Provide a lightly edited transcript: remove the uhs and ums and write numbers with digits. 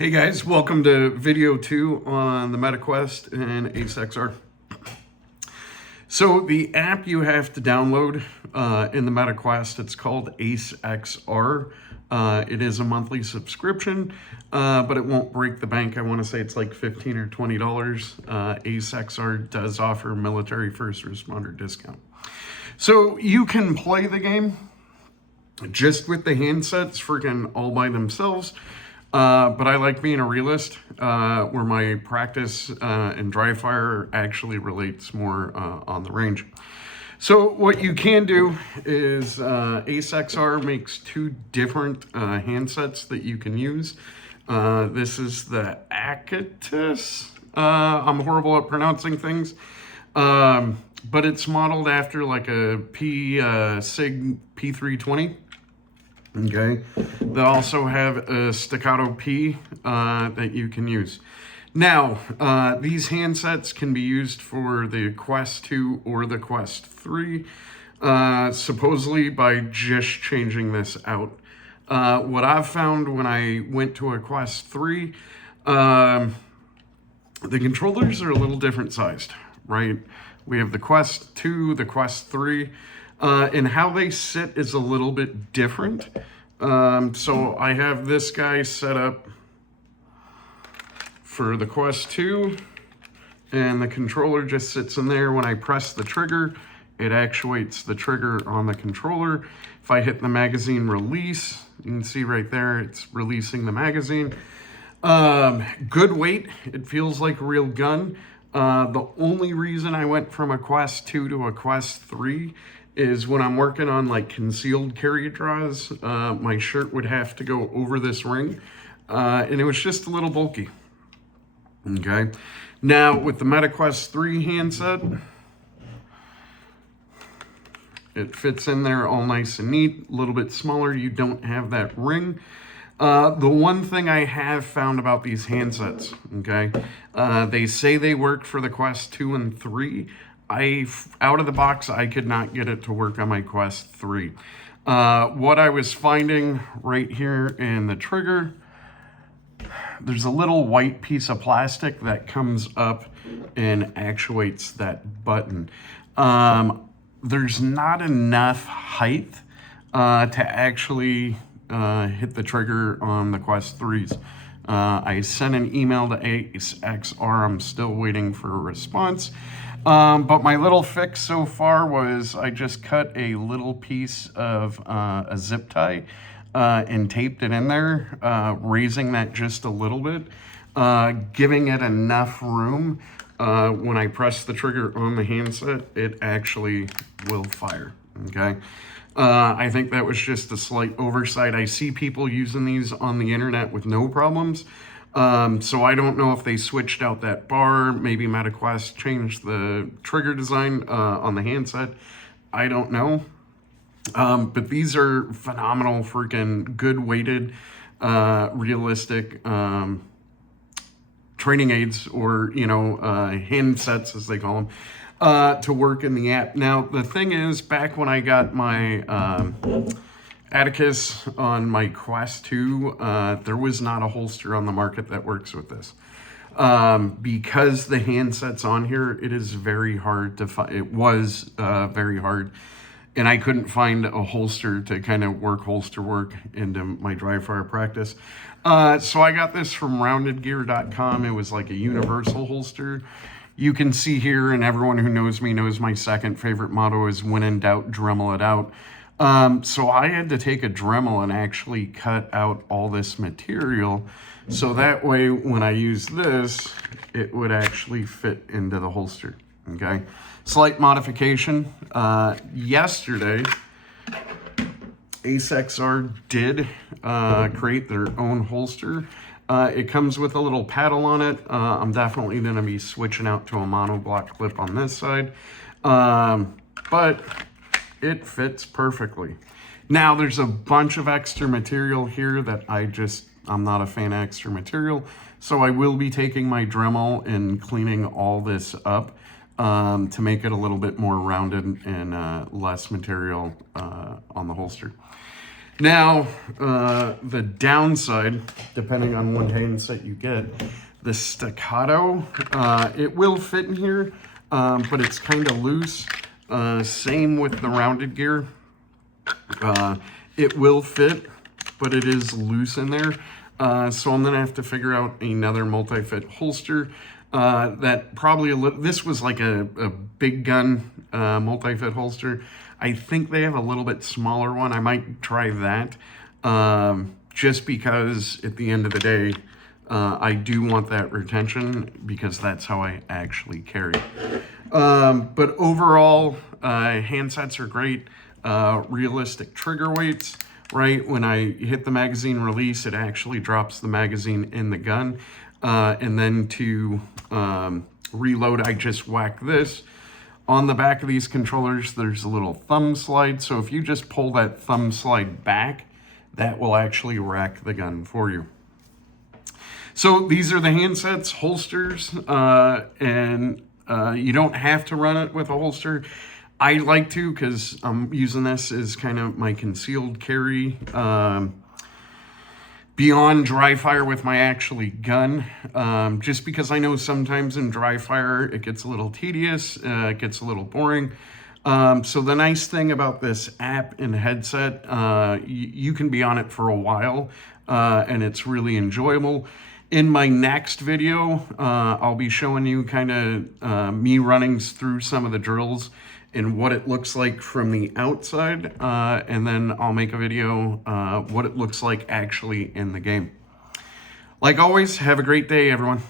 Hey guys, welcome to video 2 on the Meta Quest and ACEXR. So the app you have to download in the Meta Quest, it's called ACEXR. It is a monthly subscription, but it won't break the bank. I want to say it's like $15 or $20. ACEXR does offer military first responder discount. So you can play the game just with the handsets freaking all by themselves. But I like being a realist, where my practice and dry fire actually relates more on the range. So what you can do is ACEXR makes 2 different handsets that you can use. This is the ACEXR. I'm horrible at pronouncing things, but it's modeled after like a SIG P320. Okay, they also have a staccato P that you can use. Now, these handsets can be used for the Quest 2 or the Quest 3, supposedly by just changing this out. What I've found when I went to a Quest 3, the controllers are a little different sized, right? We have the Quest 2, the Quest 3, and how they sit is a little bit different. So I have this guy set up for the Quest 2, and the controller just sits in there. When I press the trigger, it actuates the trigger on the controller. If I hit the magazine release, you can see right there, it's releasing the magazine. Good weight, it feels like a real gun. The only reason I went from a Quest 2 to a Quest 3 is when I'm working on like concealed carry draws, my shirt would have to go over this ring, and it was just a little bulky. Okay, now with the Meta Quest 3 handset, it fits in there all nice and neat, a little bit smaller, you don't have that ring. The one thing I have found about these handsets, okay, they say they work for the Quest 2 and 3. Out of the box, I could not get it to work on my Quest 3. What I was finding right here in the trigger, there's a little white piece of plastic that comes up and actuates that button. There's not enough height to actually hit the trigger on the Quest 3s. I sent an email to ACEXR. I'm still waiting for a response. But my little fix so far was I just cut a little piece of a zip tie and taped it in there, raising that just a little bit, giving it enough room. When I press the trigger on the handset, it actually will fire, okay? I think that was just a slight oversight. I see people using these on the internet with no problems. So I don't know if they switched out that bar, maybe Meta Quest changed the trigger design on the handset. I don't know. But these are phenomenal, freaking good weighted, realistic training aids, or, handsets as they call them, to work in the app. Now, the thing is, back when I got my Atticus on my Quest 2, there was not a holster on the market that works with this. Because the handset's on here, it is very hard to find. It was very hard, and I couldn't find a holster to kind of work holster work into my dry fire practice. So I got this from roundedgear.com. It was like a universal holster. You can see here, and everyone who knows me knows my second favorite motto is when in doubt, Dremel it out. So I had to take a Dremel and actually cut out all this material, so that way when I use this, it would actually fit into the holster, okay? Slight modification. Yesterday, ACEXR did create their own holster. It comes with a little paddle on it. I'm definitely going to be switching out to a monoblock clip on this side. But it fits perfectly. Now, there's a bunch of extra material here that I'm not a fan of extra material. So I will be taking my Dremel and cleaning all this up to make it a little bit more rounded and less material on the holster. Now, the downside, depending on what handset you get, the staccato, it will fit in here, but it's kind of loose. Same with the rounded gear. It will fit, but it is loose in there. So I'm gonna have to figure out another multi-fit holster. That probably, this was like a big gun multi-fit holster. I think they have a little bit smaller one. I might try that, just because at the end of the day, I do want that retention because that's how I actually carry. But overall, handsets are great. Realistic trigger weights, right? When I hit the magazine release, it actually drops the magazine in the gun. And then to reload, I just whack this. On the back of these controllers, there's a little thumb slide. So if you just pull that thumb slide back, that will actually rack the gun for you. So these are the handsets, holsters, and you don't have to run it with a holster. I like to because I'm using this as kind of my concealed carry beyond dry fire with my actually gun, just because I know sometimes in dry fire it gets a little tedious, it gets a little boring. So the nice thing about this app and headset, you can be on it for a while, and it's really enjoyable. In my next video, I'll be showing you kind of me running through some of the drills and what it looks like from the outside, and then I'll make a video what it looks like actually in the game. Like always, have a great day, everyone.